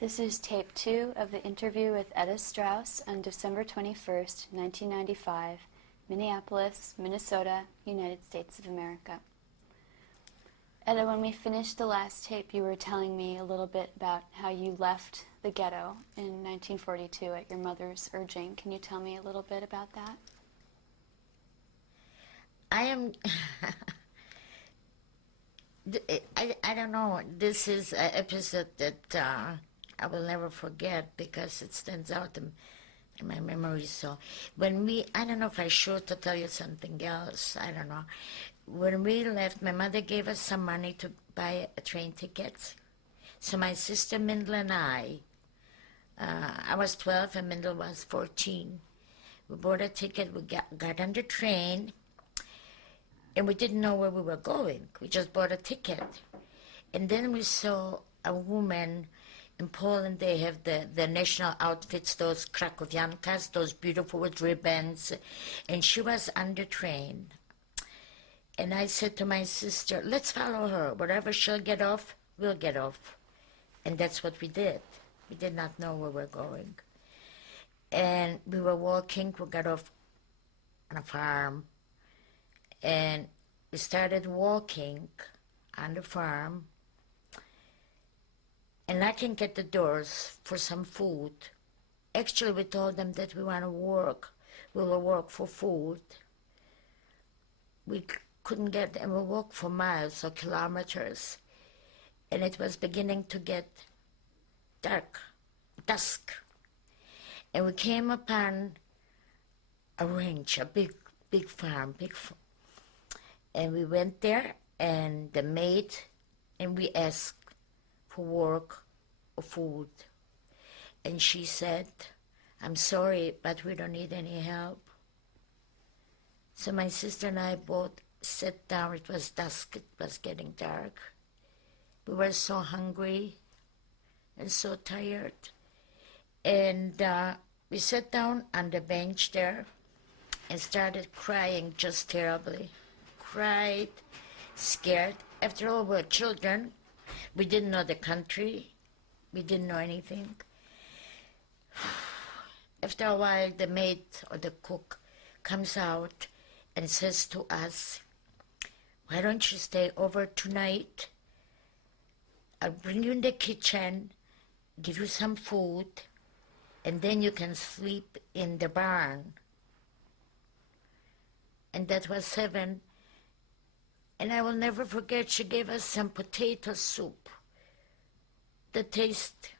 This is tape 2 of the interview with Eda Strauss on December 21st, 1995, Minneapolis, Minnesota, United States of America. Eda, when we finished the last tape, you were telling me a little bit about how you left the ghetto in 1942 at your mother's urging. Can you tell me a little bit about that? I am, I don't know, this is an episode that I will never forget because it stands out in my memory. So when I don't know if I should to tell you something else, I don't know. When we left, my mother gave us some money to buy a train ticket. So my sister Mindla and I was 12 and Mindla was 14. We bought a ticket, we got on the train, and we didn't know where we were going. We just bought a ticket. And then we saw a woman in Poland. They have the national outfits, those krakowiankas, those beautiful with ribbons. And she was on the train. And I said to my sister, let's follow her. Wherever she'll get off, we'll get off. And that's what we did. We did not know where we were going. And we were walking. We got off on a farm. And we started walking on the farm and knocking at the doors for some food. Actually, we told them that we want to work. We will work for food. We couldn't get, and we walked for miles or kilometers. And it was beginning to get dark, dusk. And we came upon a ranch, a big farm, and we went there, and the maid, and we asked for work or food. And she said, I'm sorry, but we don't need any help. So my sister and I both sat down. It was dusk, it was getting dark. We were so hungry and so tired. And we sat down on the bench there and started crying just terribly. Cried, scared. After all, we were children. We didn't know the country. We didn't know anything. After a while, the maid or the cook comes out and says to us, why don't you stay over tonight? I'll bring you in the kitchen, give you some food, and then you can sleep in the barn. And that was 7. And I will never forget, she gave us some potato soup. The taste,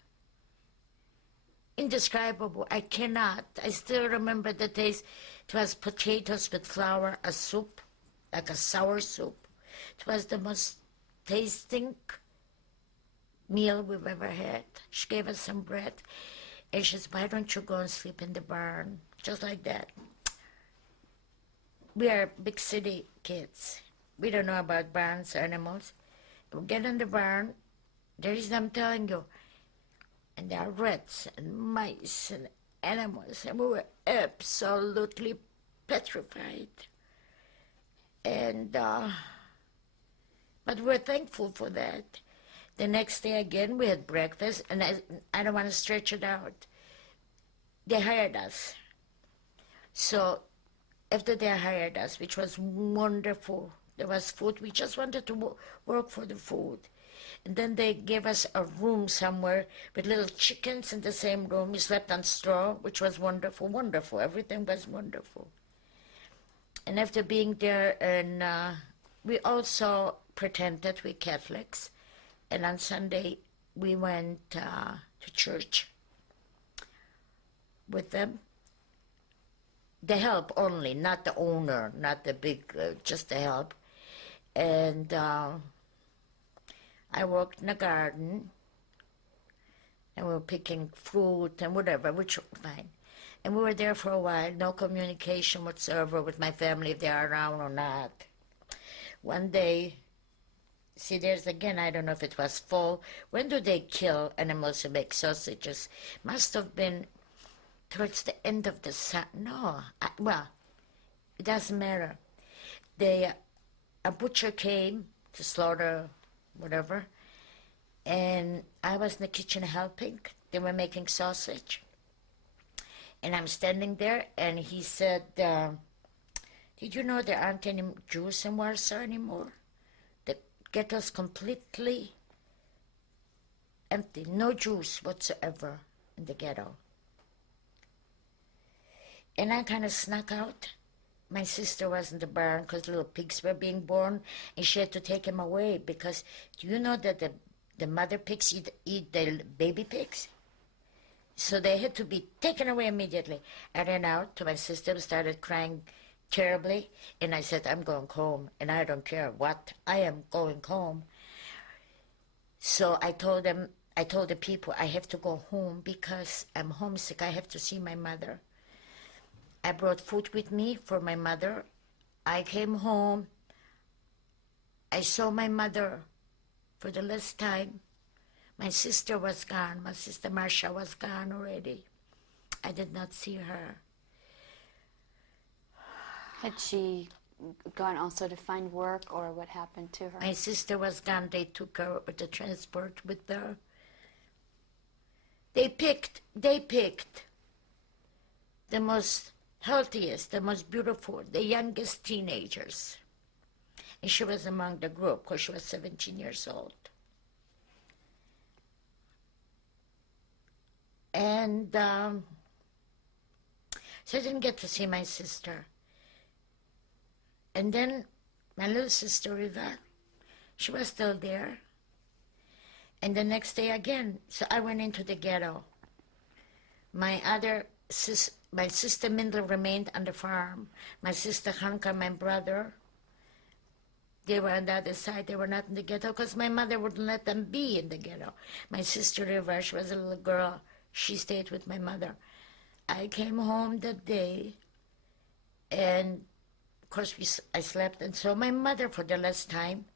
indescribable. I cannot. I still remember the taste. It was potatoes with flour, a soup, like a sour soup. It was the most tasting meal we've ever had. She gave us some bread. And she said, why don't you go and sleep in the barn? Just like that. We are big city kids. We don't know about barns, animals. We get in the barn, there is, I'm telling you, and there are rats and mice and animals, and we were absolutely petrified. And, but we're thankful for that. The next day again, we had breakfast, and I don't want to stretch it out. They hired us. So after they hired us, which was wonderful, there was food. We just wanted to work for the food. And then they gave us a room somewhere with little chickens in the same room. We slept on straw, which was wonderful, wonderful. Everything was wonderful. And after being there, and we also pretended we Catholics. And on Sunday, we went to church with them. The help only, not the owner, not the big, just the help. And I worked in the garden, and we were picking fruit and whatever, which was fine. And we were there for a while, no communication whatsoever with my family, if they are around or not. One day, see, there's again, I don't know if it was fall. When do they kill animals to make sausages? Must have been towards the end of the summer. No, well, it doesn't matter. A butcher came to slaughter whatever, And I was in the kitchen helping. They were making sausage. And I'm standing there, and he said, did you know there aren't any Jews in Warsaw anymore? The ghetto's completely empty. No Jews whatsoever in the ghetto. And I kind of snuck out. My sister was in the barn because little pigs were being born, and she had to take them away because do you know that the mother pigs eat the baby pigs? So they had to be taken away immediately. I ran out to my sister, started crying terribly, and I said, I'm going home, and I don't care what, I am going home. So I told the people, I have to go home because I'm homesick, I have to see my mother. I brought food with me for my mother. I came home. I saw my mother for the last time. My sister was gone. My sister Marcia was gone already. I did not see her. Had she gone also to find work, or what happened to her? My sister was gone. They took her with the transport with her. They picked the most healthiest, the most beautiful, the youngest teenagers. And she was among the group because she was 17 years old. And so I didn't get to see my sister. And then my little sister, Riva, she was still there. And the next day again, so I went into the ghetto. My sister Mindel remained on the farm. My sister Hanka, my brother, they were on the other side. They were not in the ghetto because my mother wouldn't let them be in the ghetto. My sister Riva, she was a little girl. She stayed with my mother. I came home that day, and of course I slept. And so my mother, for the last time,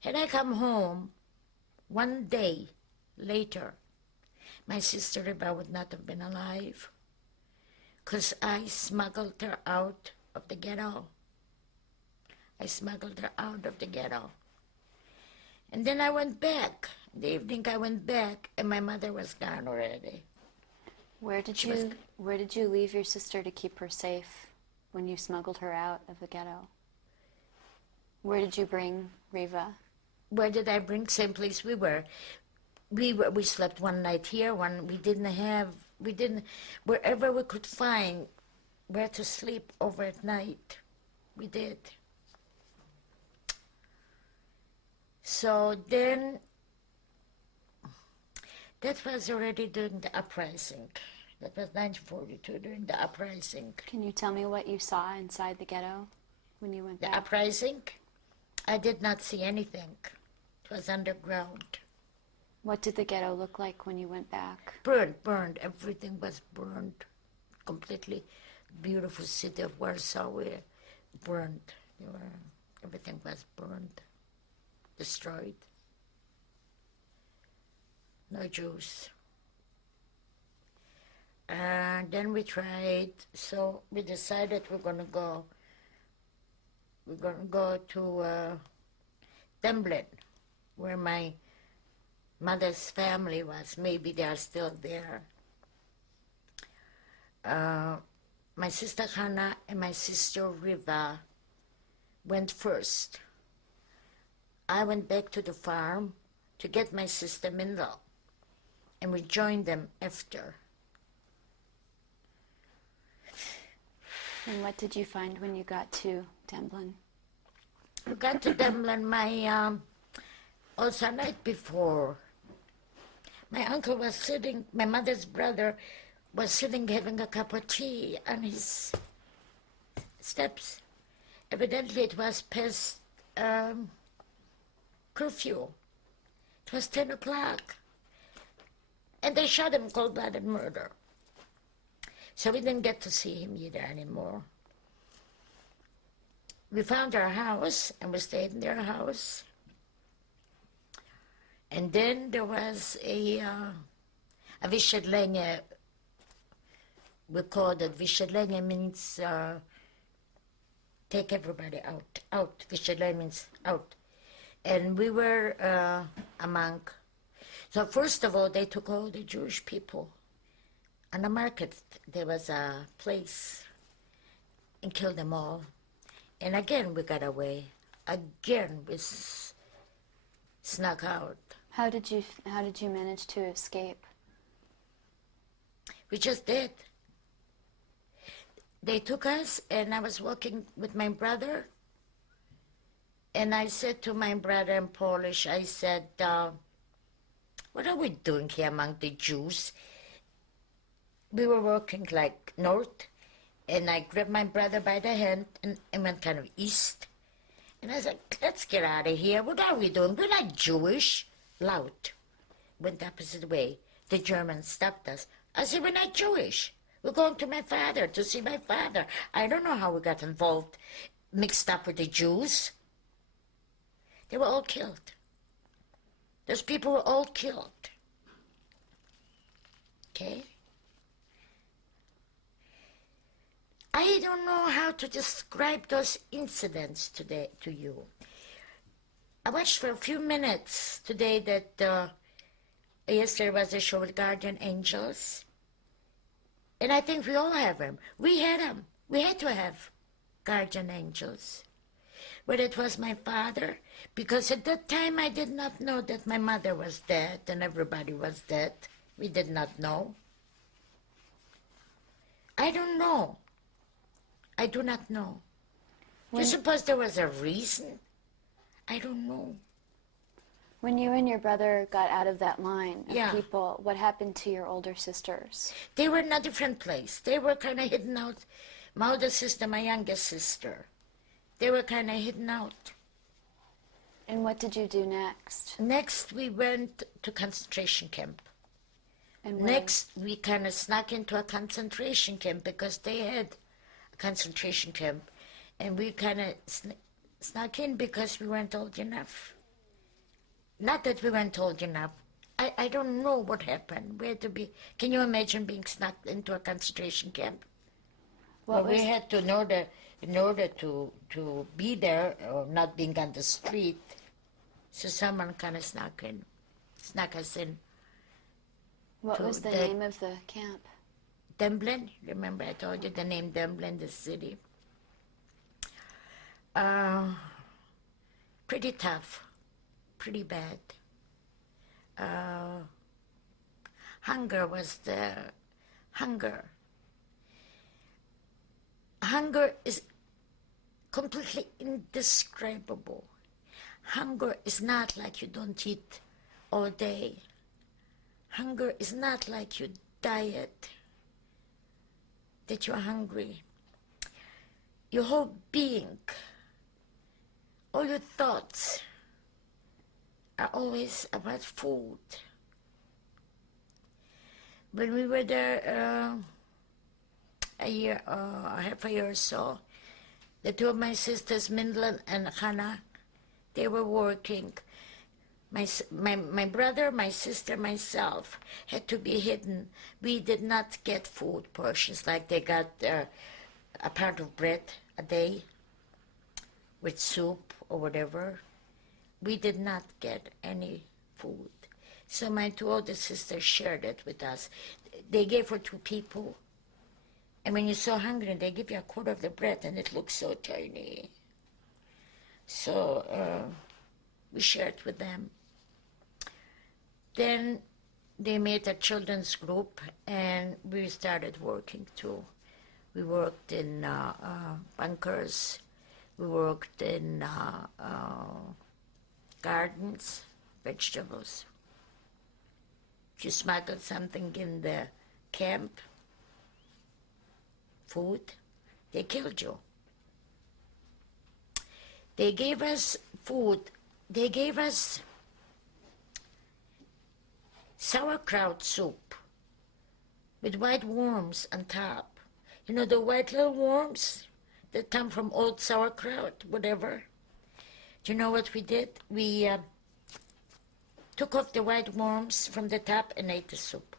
had I come home one day later, my sister Riva would not have been alive because I smuggled her out of the ghetto. I smuggled her out of the ghetto. And then I went back. In the evening I went back, and my mother was gone already. Where did you leave your sister to keep her safe when you smuggled her out of the ghetto? Where did you bring Riva? Where did I bring? Same place we were. We slept one night here, wherever we could find where to sleep over at night, we did. So then, that was already during the uprising. That was 1942, during the uprising. Can you tell me what you saw inside the ghetto when you went back? The uprising? I did not see anything. It was underground. What did the ghetto look like when you went back? Burned. Everything was burned. Completely beautiful city of Warsaw, burned. Everything was burned, destroyed. No Jews. And then we tried, so we decided we're going to go to Templin, where my mother's family was. Maybe they are still there. My sister Hannah and my sister Riva went first. I went back to the farm to get my sister Mindel, and we joined them after. And what did you find when you got to Demblin? We got to Demblin also night before. My uncle was sitting, my mother's brother was sitting having a cup of tea on his steps. Evidently it was past curfew. It was 10 o'clock. And they shot him cold-blooded murder. So we didn't get to see him either anymore. We found our house, and we stayed in their house. And then there was a wysiedlenie. We called it wysiedlenie, means take everybody out. Wysiedlenie means out. And we were among. So first of all, they took all the Jewish people on the market. There was a place and killed them all. And again, we got away. Again, we snuck out. How did you manage to escape? We just did. They took us, and I was walking with my brother. And I said to my brother in Polish, I said, what are we doing here among the Jews? We were walking like north, and I grabbed my brother by the hand and went kind of east. And I said, let's get out of here. What are we doing? We're not Jewish. Loud. Went the opposite way. The Germans stopped us. I said, we're not Jewish. We're going to my father, to see my father. I don't know how we got involved, mixed up with the Jews. They were all killed. Those people were all killed. Okay? I don't know how to describe those incidents today to you. I watched for a few minutes today that yesterday was a show with Guardian Angels. And I think we all have them. We had them. We had to have Guardian Angels. But it was my father, because at that time I did not know that my mother was dead and everybody was dead. We did not know. I don't know. I do not know. Do you suppose there was a reason? I don't know. When you and your brother got out of that line of Yeah. people, what happened to your older sisters? They were in a different place. They were kind of hidden out. My older sister, my youngest sister, they were kind of hidden out. And what did you do next? Next, we went to concentration camp. And where? Next, we kind of snuck into a concentration camp because they had a concentration camp. And we kind of snuck in because we weren't old enough. Not that we weren't old enough. I don't know what happened. We had to be. Can you imagine being snuck into a concentration camp? What Well, we was- had to know that in order to be there or not being on the street. So someone kind of snuck us in. What to was the the- name of the camp? Demblin, remember I told you the name Demblin, the city. Pretty tough, pretty bad. Hunger was the hunger. Hunger is completely indescribable. Hunger is not like you don't eat all day. Hunger is not like you diet, that you're hungry. Your whole being, all your thoughts are always about food. When we were there half a year or so, the two of my sisters, Mindlin and Hannah, they were working. My brother, my sister, myself had to be hidden. We did not get food portions like they got a pound of bread a day with soup or whatever. We did not get any food. So my two older sisters shared it with us. They gave for two people. And when you're so hungry, they give you a quarter of the bread and it looks so tiny. So we shared with them. Then they made a children's group and we started working too. We worked in bunkers. We worked in gardens, vegetables. If you smuggled something in the camp, food, they killed you. They gave us food. They gave us sauerkraut soup with white worms on top. You know the white little worms that come from old sauerkraut, whatever. Do you know what we did? We took off the white worms from the top and ate the soup.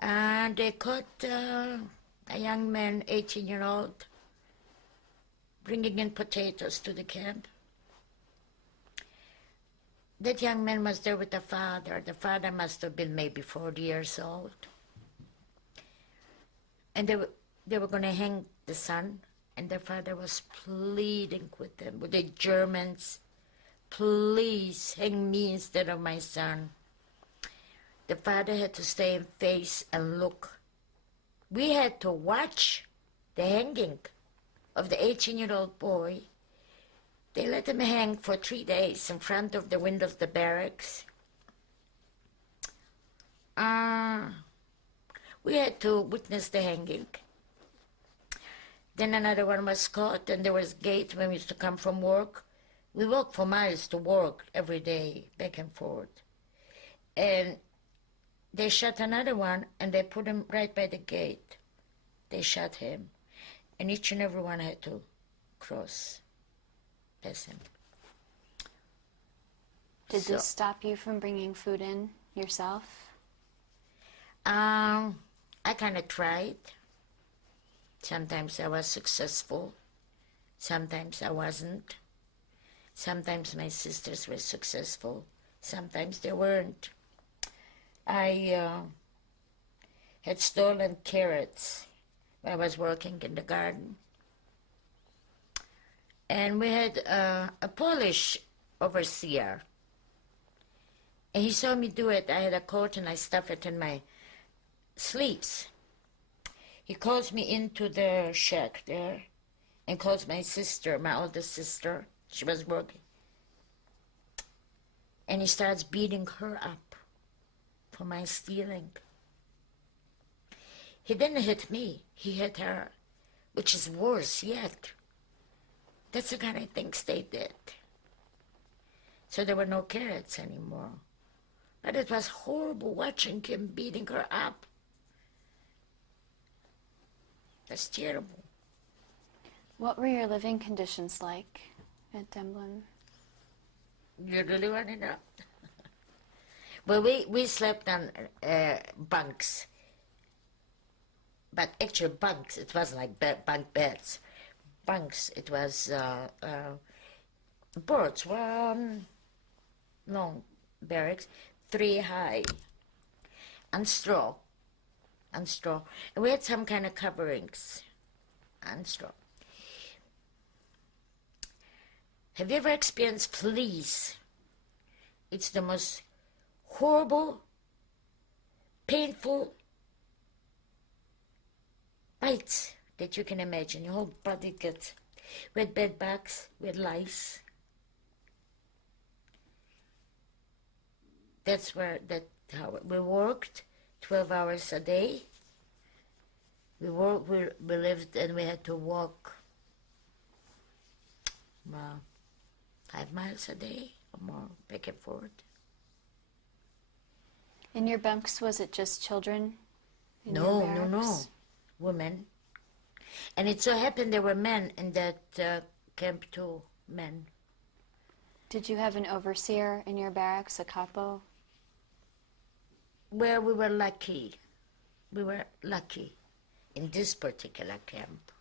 And they caught a young man, 18-year-old, bringing in potatoes to the camp. That young man was there with the father. The father must have been maybe 40 years old. And they were going to hang the son, and the father was pleading with them, with the Germans, please hang me instead of my son. The father had to stay and face and look. We had to watch the hanging of the 18-year-old boy. They let him hang for 3 days in front of the window of the barracks. We had to witness the hanging. Then another one was caught, and there was a gate when we used to come from work. We walked for miles to work every day, back and forth. And they shot another one, and they put him right by the gate. They shot him, and each and every one had to cross, pass him. Did this stop you from bringing food in yourself? I kind of tried. Sometimes I was successful. Sometimes I wasn't. Sometimes my sisters were successful. Sometimes they weren't. I had stolen carrots when I was working in the garden. And we had a Polish overseer. And he saw me do it. I had a coat and I stuffed it in my sleeves. He calls me into the shack there and calls my sister, my oldest sister. She was working. And he starts beating her up for my stealing. He didn't hit me. He hit her, which is worse yet. That's the kind of things they did. So there were no carrots anymore. But it was horrible watching him beating her up. That's terrible. What were your living conditions like at Demblin? You really want to know? Well, we slept on bunks. But actually bunks, it wasn't like bunk beds. Bunks, it was boards, one long barracks, 3 high, and straw. And straw. And we had some kind of coverings and straw. Have you ever experienced fleas? It's the most horrible, painful bites that you can imagine. Your whole body gets with bed bugs, with lice. That's how we worked. 12 hours a day. We lived, and we had to walk 5 miles a day or more, back and forth. In your bunks, was it just children? No. Women. And it so happened there were men in that camp too, men. Did you have an overseer in your barracks, a capo? Well, we were lucky. We were lucky in this particular camp.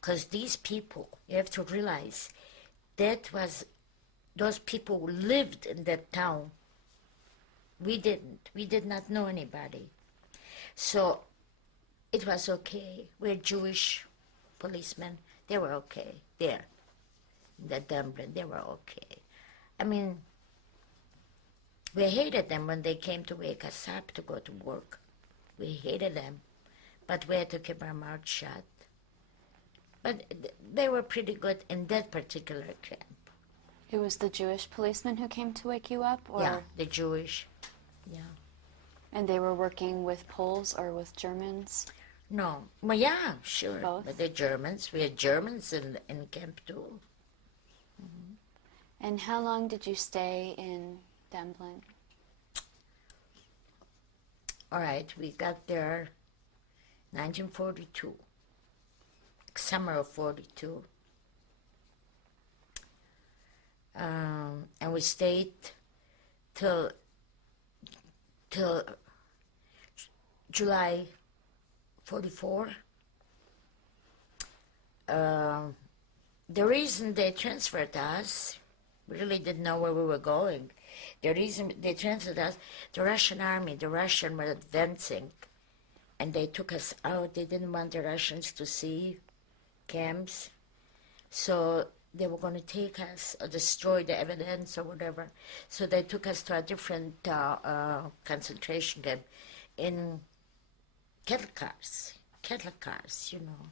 Because these people, you have to realize, those people who lived in that town. We didn't. We did not know anybody. So it was okay. We're Jewish policemen. They were okay there. In the Dublin, they were okay. I mean, we hated them when they came to wake us up to go to work. We hated them, but we had to keep our mouth shut. But they were pretty good in that particular camp. It was the Jewish policemen who came to wake you up? Or? Yeah, the Jewish, yeah. And they were working with Poles or with Germans? No, well, yeah, sure. Both? But the Germans, we had Germans in camp too. Mm-hmm. And how long did you stay in Demblin? All right, we got there 1942, summer of 42. And we stayed till July 44. the reason they transferred us, we really didn't know where we were going. The reason they transferred us, the Russian army, the Russians were advancing, and they took us out. They didn't want the Russians to see camps, so they were going to take us or destroy the evidence or whatever. So they took us to a different concentration camp in cattle cars, you know.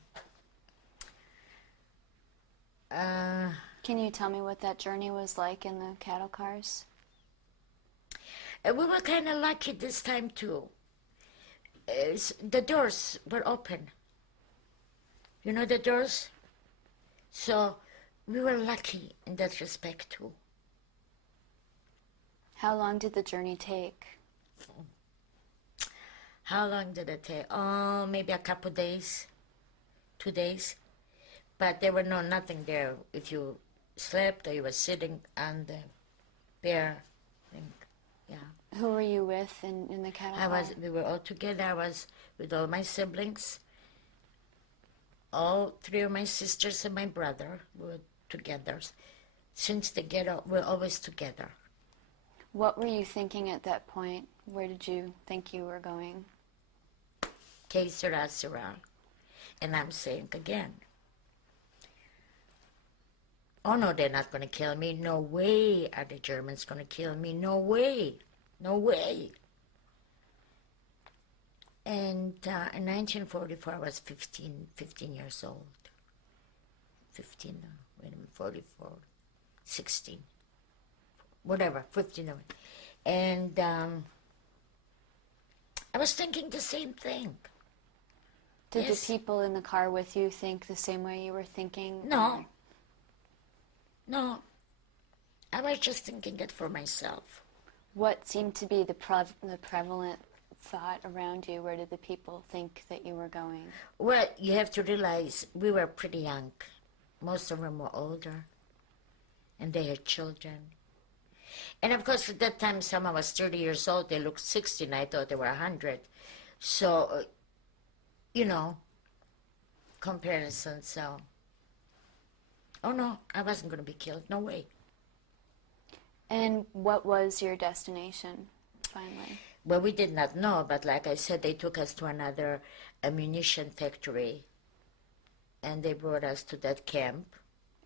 Can you tell me what that journey was like in the cattle cars? We were kind of lucky this time too. The doors were open. You know the doors? So we were lucky in that respect too. How long did the journey take? How long did it take? Oh, maybe a couple days, 2 days. But there were nothing there. If you slept or you were sitting on the bare thing, yeah. Who were you with in the cattle car? We were all together. I was with all my siblings. All three of my sisters and my brother were together. Since the ghetto, we're always together. What were you thinking at that point? Where did you think you were going? Que sera, sera. And I'm saying again, oh no, they're not going to kill me. No way are the Germans going to kill me. No way. No way. And in 1944, I was 15 years old. 15, wait a minute, 44, 16. Whatever, 15. And I was thinking the same thing. Did Yes. the people in the car with you think the same way you were thinking? No. No. I was just thinking it for myself. What seemed to be the prevalent thought around you? Where did the people think that you were going? Well, you have to realize we were pretty young. Most of them were older. And they had children. And of course, at that time, someone was 30 years old. They looked 60, and I thought they were 100. So, you know, comparison, so. Oh, no, I wasn't going to be killed. No way. And what was your destination, finally? Well, we did not know, but like I said, they took us to another ammunition factory, and they brought us to that camp.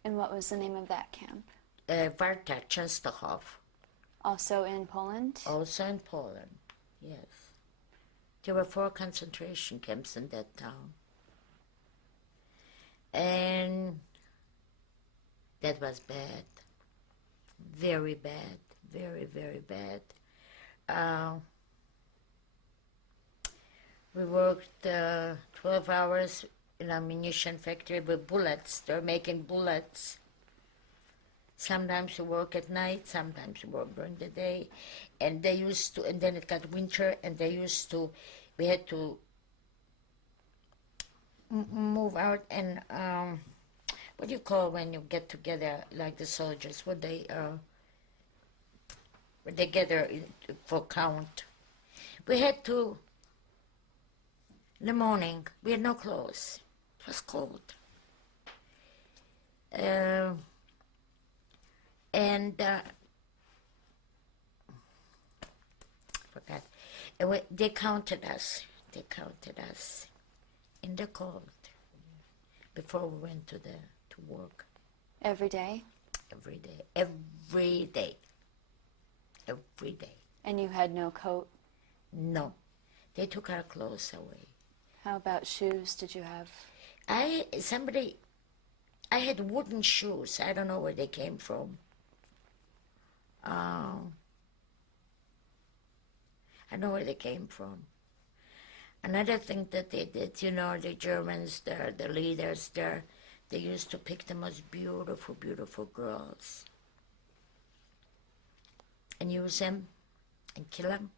And what was the name of that camp? Warta, Częstochow. Also in Poland? Also in Poland, yes. There were 4 concentration camps in that town. And that was bad. Very bad. Very, very bad. We worked 12 hours in a munition factory with bullets. They're making bullets. Sometimes you work at night, sometimes you work during the day. And they used to, and then it got winter, and we had to move out and, what do you call when you get together, like the soldiers, when they gather for count. We had to, in the morning, we had no clothes. It was cold. Forgot. They counted us. They counted us in the cold before we went to work. Every day? Every day. Every day. Every day. And you had no coat? No. They took our clothes away. How about shoes did you have? I had wooden shoes. I don't know where they came from. I know where they came from. Another thing that they did, you know, the Germans, the leaders there, they used to pick the most beautiful, beautiful girls and use them and kill them.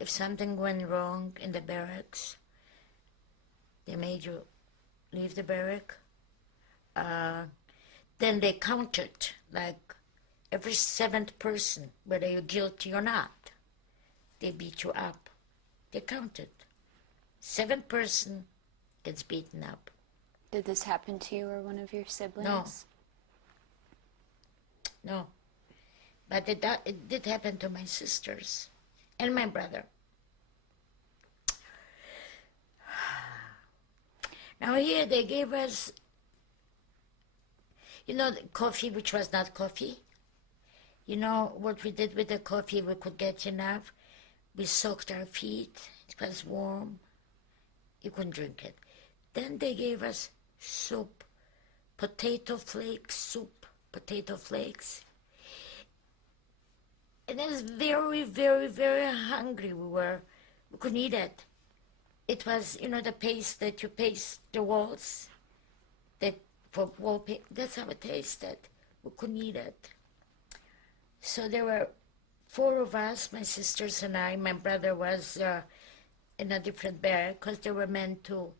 If something went wrong in the barracks, they made you leave the barrack. Then they counted, like every 7th person, whether you're guilty or not. They beat you up. They counted. 7th person gets beaten up. Did this happen to you or one of your siblings? No. But it did happen to my sisters and my brother. Now here they gave us, the coffee, which was not coffee. You know what we did with the coffee? We could get enough. We soaked our feet. It was warm. You couldn't drink it. Then they gave us soup, potato flakes soup, potato flakes. And I was very, very, very hungry we were. We couldn't eat it. It was, the paste that you paste the walls, that for wallpaper. That's how it tasted. We couldn't eat it. So there were 4 of us, my sisters and I. My brother was in a different barrack because they were men too.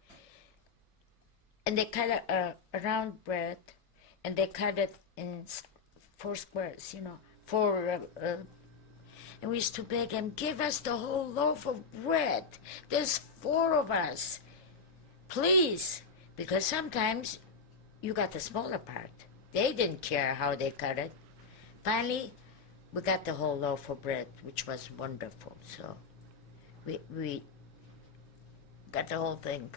And they cut a round bread, and they cut it in 4 squares, 4 and we used to beg him, give us the whole loaf of bread. There's 4 of us. Please. Because sometimes you got the smaller part. They didn't care how they cut it. Finally, we got the whole loaf of bread, which was wonderful. So we got the whole thing.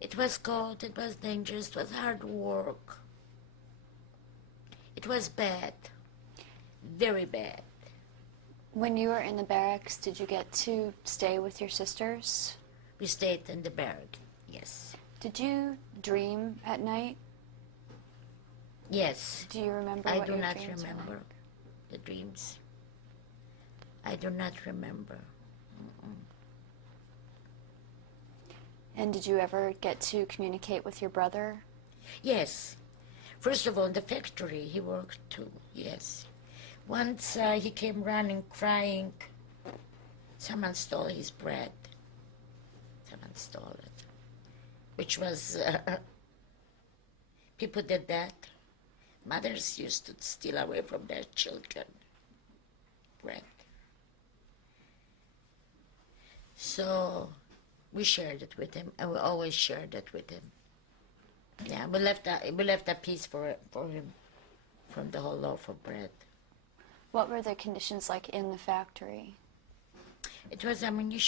It was cold, it was dangerous, it was hard work. It was bad. Very bad. When you were in the barracks, did you get to stay with your sisters? We stayed in the barrack, yes. Did you dream at night? Yes. Do you remember I what do your not dreams were remember like? the dreams. I do not remember. And did you ever get to communicate with your brother? Yes. First of all, in the factory, he worked too, yes. Once he came running, crying. Someone stole his bread. Someone stole it. Which was, people did that. Mothers used to steal away from their children bread. So we shared it with him, and we always shared it with him. Yeah, we left a piece for him from the whole loaf of bread. What were the conditions like in the factory? It was ammunition.